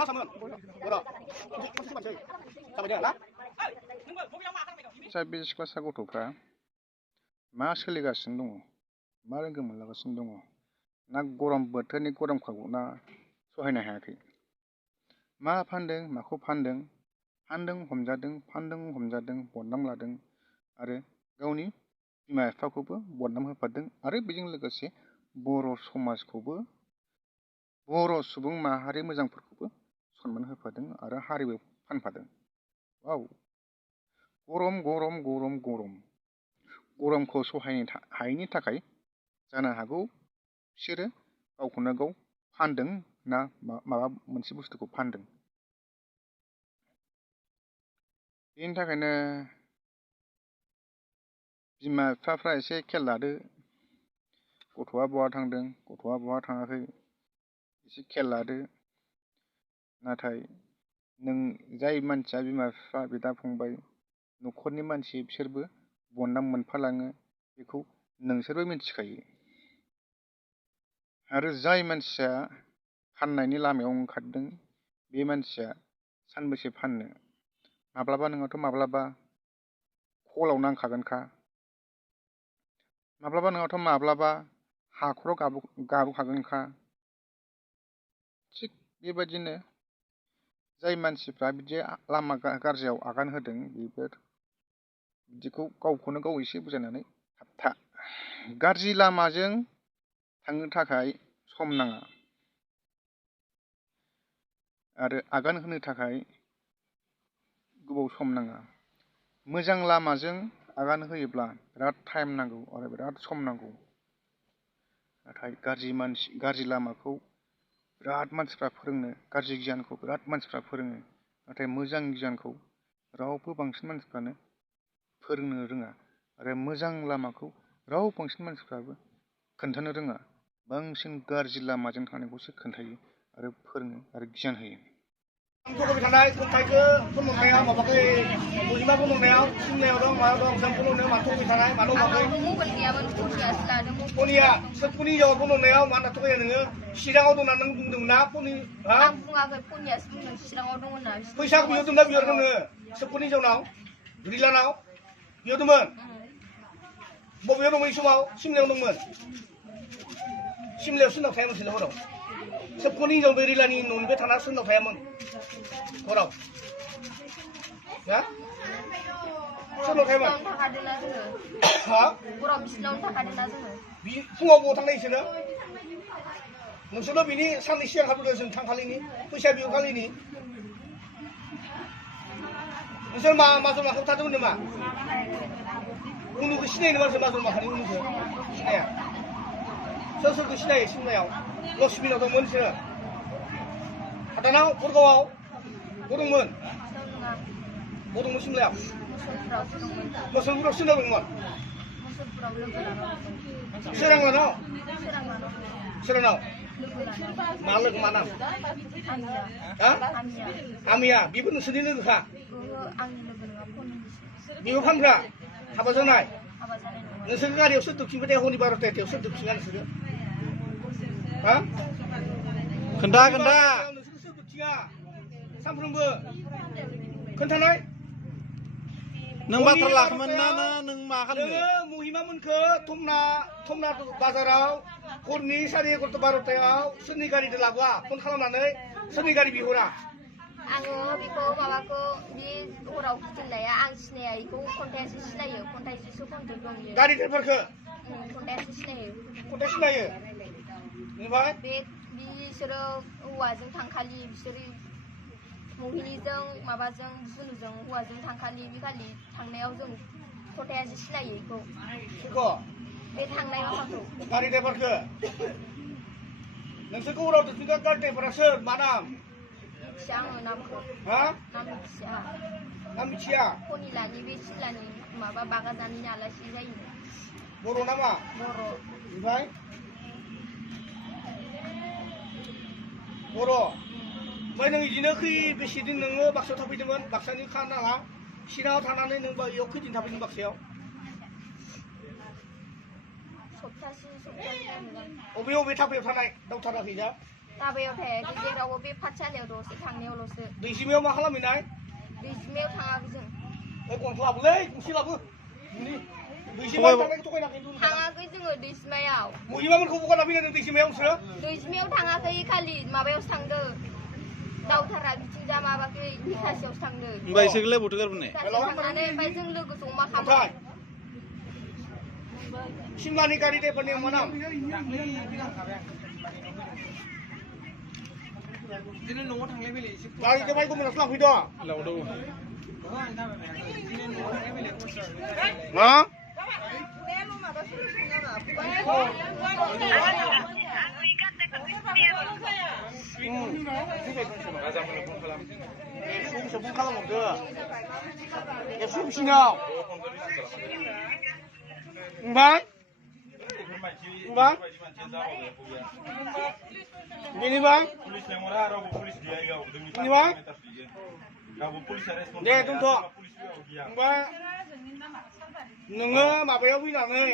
मा सामोन बर' जाबाय दे ना बे सिख्लासा गथ'फ्रा मा सोलिगासिनो दङ मा रोंगौ मोनलागासिनो दङ ना गरम बोथोरनि गरमखौ ना सहायनो हायाखै मा फानदों माखौ फानदों हमजादों बदनाम लादों आरो गावनि बिमा बिफाखौबो बदनाम होफादों आरो बेजों लोगोसे बर' समाजखौबो बर' सुबुं माहारि मोजांफोरखौबो सनमान होफादों आरो हारिबो फानफादों। वाव गरमखौ सहायनो हायैनि थाखाय जानो हागौ बिसोरो गावखौनो गाव फानदों ना माबा मोनसे बुस्थुखौ फानदों। बेनि थाखायनो बिमा बिफाफ्रा एसे खेल लादो गथ'आ बहा थांदों गथ'आ बहा थाङाखै एसे खेल लादो। नाथाय नों जाय मानसिया बिमा बिफा बिदा फंबाय न'खरनि मानसि बिसोरबो बदनाम मोनफालाङो बेखौ नोंसोरबो मिथिखायो। आरो जाय मानसिया फाननायनि लामायाव ओंखारदों बे मानसिया सानबेसे फाननो माब्लाबा नङाथ' माब्लाबा खलाव नांखागोनखा माब्लाबा नङाथ' माब्लाबा हाखराव गाबोखागोनखा। थिग बेबायदिनो जाय मानसिफ्रा बिदि लामा गाज्रियाव आगान होदों बेफोर बिदिखौ गावखौनो गाव एसे बुजायनानै थाबथा। गाज्रि लामाजों थांनो थाखाय सम नाङा आरो आगान होनो थाखाय गोबाव सम नाङा। मोजां लामाजों आगान होयोब्ला बिराद टाइम नांगौ आरो बिराद सम नांगौ। नाथाय गाज्रि लामाखौ बिराद मानसिफ्रा फोरोङो गाज्रि गियानखौ बिराद मानसिफ्रा फोरोङो नाथाय मोजां गियानखौ रावबो बांसिन मानसिफ्रानो फोरोंनो रोङा आरो मोजां लामाखौ रावबो बांसिन मानसिफ्राबो खोन्थानो रोङा। बांसिन गाज्रि लामाजों थांनायखौसो खोन्थायो आरो फोरोङो आरो गियान होयो। फैबाय थानाय खन्थाइखौ खननायाव माबाखै बहिमा खननायाव सिमनायाव दं मायाव दं जों खननायाव मानो फैबाय थानाय मानो माबाखै पनिया सोर पनि जाव खननायाव मानो थगाया नोङो चिराङाव दं नों बुंदोंमोन ना पनि हा आं बुङाखै पनियासो बुंदों चिराङाव दं होनना फैसा बिहरदों ना बिहरदों नोङो सोर पनि जावनाव रिलानाव बिहरदोंमोन बबेयाव दंमोन समाव सिमलायाव दंमोन सिमलायाव सोरनाव थायामोन सोरनाव हराव सोर पनि जाव बे रिलानि न'निफ्राय थाना सोरनाव थायामोन हराव हा सोरनाव थायामोन हा हराव बिसिनावनो थाखादोंना जोङो फुङाव बबाव थांनाय बिसोरो नोंसोरनो बिनि साननै सिगां हाबदों जों थांखालिनि फैसा बिहरखालिनि नोंसोर माजल माखौ थादोंमोन नामा उनुखौ सिनायो नामा नोंसोर माजल माखानि उनुखौ सिनाया सोर सोरखौ सिनायो सिमलायाव लक्ष्मिनाव दंमोन बिसोरो हादानाव बरगावआव दंमोन सिमलायाव मोसौफोराव सोरनाव दंमोन सोरांलानाव मा लोगो मा नाम आमिया बेबो नोंसोरनि लोगोखा बेबो फानग्रा हाबा जानाय नोंसोर गारियाव सोर दुखिनबाय थायो हरनि 12थायाव सोर दुखिना नोंसोरो हा खोन्था नोंसोर सोर दुखिया सानफ्रोमबो खोन्थानाय नों बाथ्रा लाखोमोन ना नों मा खालामो नोङो महिमामोनखौ थमना बाजाराव हरनि 11:30 सोरनि गारिजों लाबोआ फन खालामनानै सोरनि गारि बिहरा आङो बेखौ माबाखौ बे हराव गिदिंनाया आं सिनाया बेखौ खन्थाइयासो सिनायो खन्थाइसो खन्थाइ दं बियो गारि ड्राइभारखौ खन्थाइयासो सिनायो ओमफ्राय बिसोरो हौवाजों थांखालि बिसोरो मोहिनीजों माबाजों जुनुजों हौवाजों थांखालि बे खालि थांनायाव जों खन्थाइयासो सिनायो बेखौ बे थांनाय माबाखौ गारि ड्राइभारखौ नोंसोरखौ हराव दोनफिनग्रा गारि ड्राइभारा सोर मा नाम मिथिया आङो नामखौ हा नाम मिथिया कनिलानि बे सिमलानि माबा बागाजानिनि आलासि जायो बर' नामा बर' ओमफ्राय नों बिदिनो बेसे दिन नोङो बाक्सायाव थाफैदोंमोन बाक्सानि खानाङा चिराङाव थानानै नों बेयाव खैदिन थाफैदों बाक्सायाव सप्तासे अबे थाफैयाव थानाय दावथाराखै जा माबायाव थाया जेरावबो बे पाठसालायाव थांनायावल'सो दैसिमायाव मा खालामहैनाय दैसिमायाव थाङाखै जों गंसे लाबोलै गंसे लाबो दैसिमायाव थाङाखै जोङो दैसिमायाव महिमामोनखौ बगाना फैनानै दैसिमायाव नोंसोरो दैसिमायाव थाङाखै खालि माबायावसो थांदो दावथारा बिथिंजा माबाखै निखासियावसो थांदो ओमफ्राय इसोरलाय बथो गारबोनाय थांनानै ओमफ्राय जों लोगो जमा खालामबाय सिमलानि गारि ड्राइभारनि मा नाम गारि ड्राइभार गुबुनावसो लांफैदों मा फन खालामहरदो एक्स' बिसिनाव ओमफ्राय बेनिफ्राय दे दोनथ' ओमफ्राय नोङो माबायाव फैनानै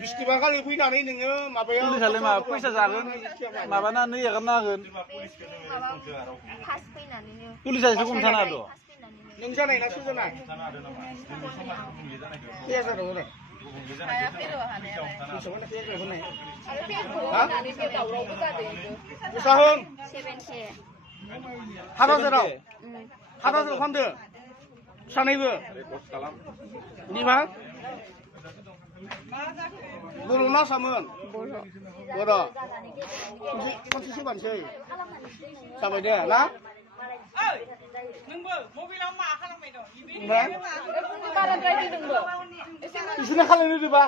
बिस्थिबार खालि फैनानै नोङो माबायाव पुलिसालाय मा फैसा जागोन माबानानै एगारना होगोन पुलिसासो हमथाना दं नों जानाय ना सोर जानाय हाथाजाराव फानदो सानैबो बेनिफ्राय बर' ना सामोन बर' खनसे सोबानोसै जाबाय दे ना ओमफ्राय बिसोरनो खालामनो होदोबा